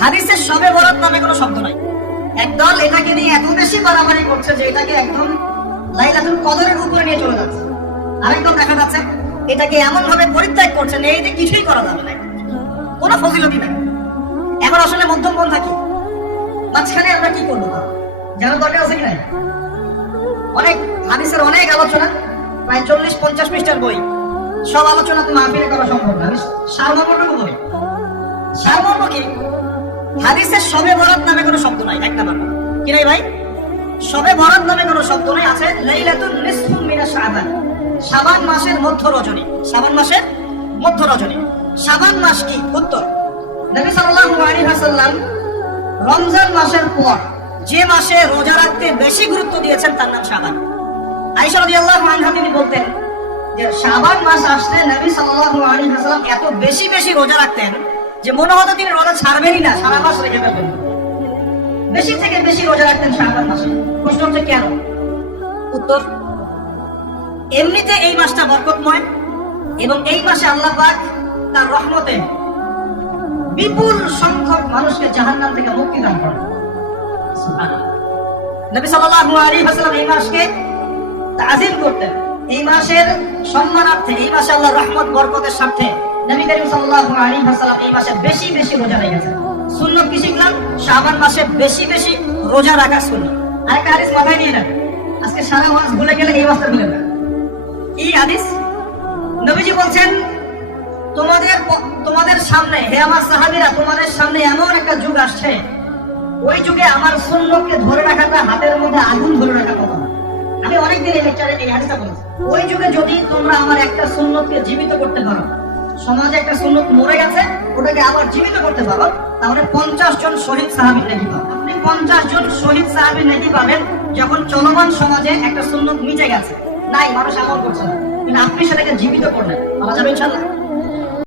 হাদিসে শবে বরাত নামে কোনো শব্দ নাই। একদল এটাকে নিয়ে এত বেশি বাড়াবাড়ি করছে যে এটাকে একদম লাইলাতুল কদরের উপরে নিয়ে চলে যাচ্ছে। আরেকদল দেখা যাচ্ছে এটাকে এমন ভাবে পরিত্যাগ করছে যে এতে কিছুই করা যাবে না, কোনো ফজিলতি নাই। এখন আসলে মধ্যম পন্থা কি, মাঝখানে আমরা কি করবো জানার দরকার আছে কি নাই? অনেক হাদিসের অনেক আলোচনা, প্রায় 40-50 পৃষ্ঠার বই, সব আলোচনা তো মাহফিলে করা সম্ভব না। আমি সারমর্মটুকু বলি। সারমর্ম কি? হাদিসে শবে বরাত নামে কোনো শব্দ নাই। এক নাম্বার কি নাই ভাই? শবে বরাত নামে কোনো শব্দ নাই। আছে লাইলাতুন নিসফুম মিনাশ শাবান, শাবান মাসের মধ্য রজনী। শাবান মাসের মধ্য রজনী। শাবান মাস কি? উত্তর, নবী সাল্লাল্লাহু আলাইহি ওয়াসাল্লাম রমজান মাসের পর যে মাসে রোজা রাখতে বেশি গুরুত্ব দিয়েছেন তার নাম শাবান। আয়েশা রাদিয়াল্লাহু আনহা তিনি বলতেন যে শাবান মাস আসলে নবী সাল্লাল্লাহু আলাইহি ওয়াসাল্লাম এত বেশি বেশি রোজা রাখতেন যে মনে হতো তিনি রোজা ছাড়বেনই না, সারা মাস রেখে ফেলবেন। বেশি থেকে বেশি রোজা রাখতেন শাবান মাসে। প্রশ্ন হচ্ছে কেন? উত্তর, এমনিতে এই মাসটা বরকতময় এবং এই মাসে আল্লাহ পাক তার রহমতে বিপুল সংখ্যক মানুষকে জাহান্নাম থেকে মুক্তি দান করেন। সুবহানাল্লাহ। নবী সাল্লাল্লাহু আলাইহি ওয়াসাল্লাম এই মাসকে তাজিম করতেন। এই মাসের সম্মানার্থে, এই মাসে আল্লাহর রহমত বরকতের স্বার্থে নবী করিম সাল্লাল্লাহু আলাইহি ওয়াসাল্লাম এই মাসে বেশি বেশি রোজা রেখেছেন। সুন্নাত কি শিখলাম? শাবান মাসে বেশি বেশি রোজা রাখা সুন্নাত। আরেকটা হাদিস মাথায় নিয়ে নেন, আজকে সারা ওয়াজ ভুলে গেলে এই মাসটা ভুলে যাবেন। কি হাদিস? নবীজি বলছেন, তোমাদের সামনে, হে আমার সাহাবীরা, তোমাদের সামনে এমন একটা যুগ আসছে, ওই যুগে আমার সুন্নতকে ধরে রাখাটা হাতের মধ্যে আগুন ধরে রাখার কথা। আমি অনেকদিন এই লেকচারে এই হাদিসটা বলেছি। ওই যুগে যদি তোমরা আমার একটা সুন্নতকে জীবিত করতে পারো, সমাজে একটা সুন্নত মরে গেছে, ওটাকে আবার জীবিত করতে পারো, তাহলে 50 জন শহীদ সাহাবীর নেকি পাবেন। আপনি 50 জন শহীদ সাহাবীর নেকি পাবেন যখন চলমান সমাজে একটা সুন্নত মিটে গেছে, নাই, মানুষ আমল করছে না, কিন্তু আপনি সেটাকে জীবিত করলেন। বলা যাবে ইনশাআল্লাহ?